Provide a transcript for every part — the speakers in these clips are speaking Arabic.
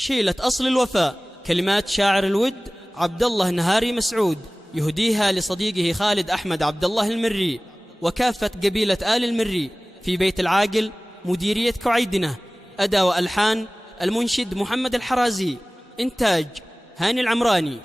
شيلة أصل الوفاء، كلمات شاعر الود عبد الله نهاري مسعود، يهديها لصديقه خالد أحمد عبد الله المري وكافة قبيلة آل المري في بيت العاقل مديرية كعيدنة. أداء وألحان المنشد محمد الحرازي، إنتاج هاني العمراني.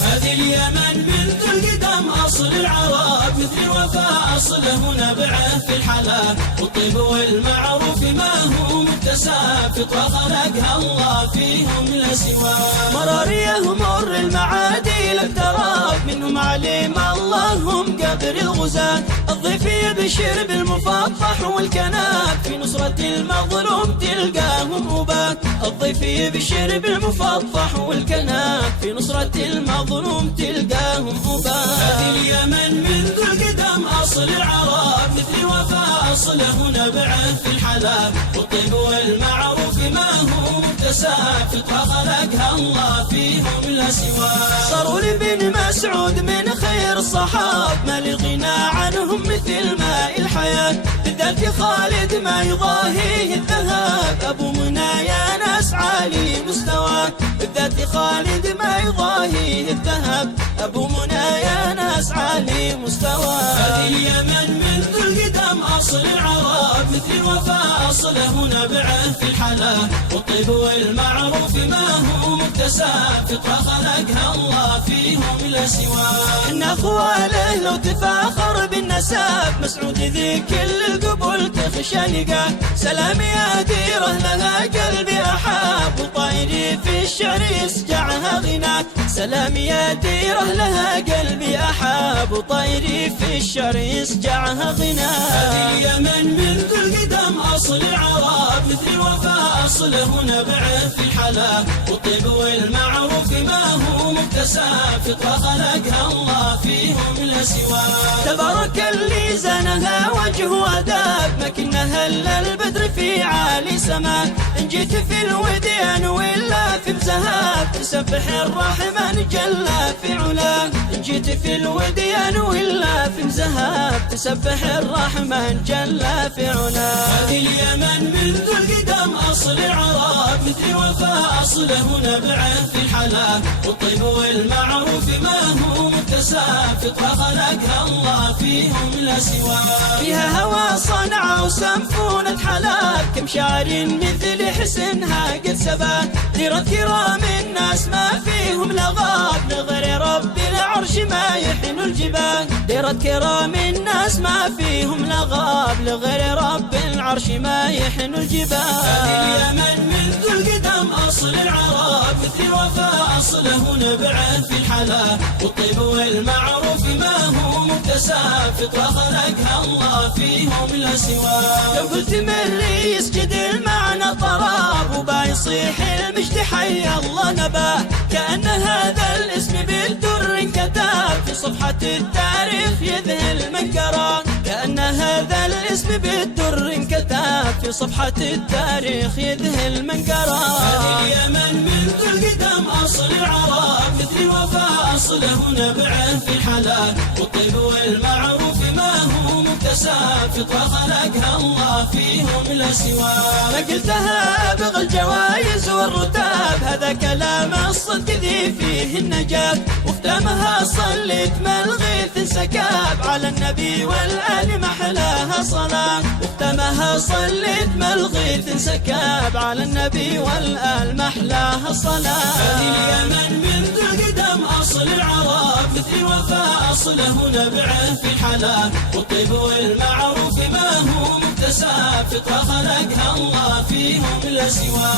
هذه اليمن بنت القدم أصل العرب، مثل الوفاء أصله نبعه في الحلا، والطيب والمعروف ما هو مكتسب، فطرة خلقها الله فيهم لا سوى. مراريه مر المعادي اقترب، منهم عليم الله هم قبر الغزاة، الضيف يبشر بالمفضح والكناب، في نصرة المظلوم تلقاهم أبات، الضيف يبشر بالمفضح والكناب، في نصرة المظلوم تلقاهم أبات. هذه اليمن منذ القدم أصل العرب، مثل الوفاء أصله نبعه في الحلا، والطيب والمعروف ما هو مكتسب، فطرة خلقها الله فيهم لا سوى. صاروا لبن مسعود من خير الصحاب، ما لغنى عنهم مثل ماء الحياة، بالذات خالد ما يضاهيه الذهب، أبو منى يا ناس عالي مستوى، بالذات خالد ما يضاهيه الذهب، أبو منى يا ناس عالي مستوى. هذه اليمن منذ القدم أصل العرب، مثل الوفاء أصله نبعه في الحلا، والطيب والمعروف ما هو مكتسب، فطرة خلقها الله فيهم لا سوى. إن أخواله لو تفاخر بالنسب، مسعود ذي كل القبول تخشى لقاه، سلام يا ديره لها قلبي أحاب، وطايري في الشعر يسجعها غناك، سلام يا ديره لها قلبي أحاب، وطايري في الشعر يسجعها غناك. هذه اليمن منذ القدم أصل العرب، مثل الوفاء أصله نبعه في الحلا، والطيب والمعروف ما هو مكتسب، فطرة خلقها الله فيهم لا سوى. تبارك اللي زانها وجه وأداب، مكنها إلا البدر في عالي سماء، إن جيت في الوديان ولا في مزهاب، تسبح الرحمن جل في علاه، إن جيت في الوديان ولا في مزهاب، تسبح الرحمن جل في علاه. هذه اليمن منذ القدم أصل العرب، مثل الوفاء أصله نبعه في الحلا، والطيب والمعروف ما هو مكتسب، فطرة خلقها الله فيهم لا سوى. فيها هوى صنعاء وسنفونة حلال، كم شاعر مثل حسنها قد سبا، ديرة كرام الناس ما فيهم لغاب، لغير رب العرش ما يحن الجبال، ديرة كرام الناس ما فيهم لغاب، لغير رب العرش ما يحن الجبال. هذه اليمن منذ القدم أصل العرب، مثل الوفاء أصله نبعه في الحلا، والطيب والمعروف ما هو مكتسب، فطرة خلقها الله فيهم لا سوى. لو قلت مري يسجد المعنى طراب، وبا يصيح المجد حي الله نباه، كأن هذا الاسم بالدر انكتب، في صفحة التاريخ يذهل من قراه، كأن هذا الاسم بالدر انكتب، في صفحة التاريخ يذهل من قراه. هذه اليمن منذ القدم أصل العرب، مثل الوفاء أصله نبعه في الحلا، والطيب والمعروف ما هو مكتسب، فطرة خلقها الله فيهم لا سوى. ما قلتها أبغى الجوائز والرتاب، هذا كلام الصدق ذي فيه النجاة، وختامها صليت ما الغيث سكاب، على النبي والآل محلاها صلاة، وختامها صليت ما الغيث سكاب، على النبي والآل محلاها صلاة. هذه اليمن منذ القدم أصل العرب، مثل الوفاء أصله نبعه في الحلا، والطيب والمعروف ما هو مكتسب، فطرة خلقها الله فيهم لا سوى.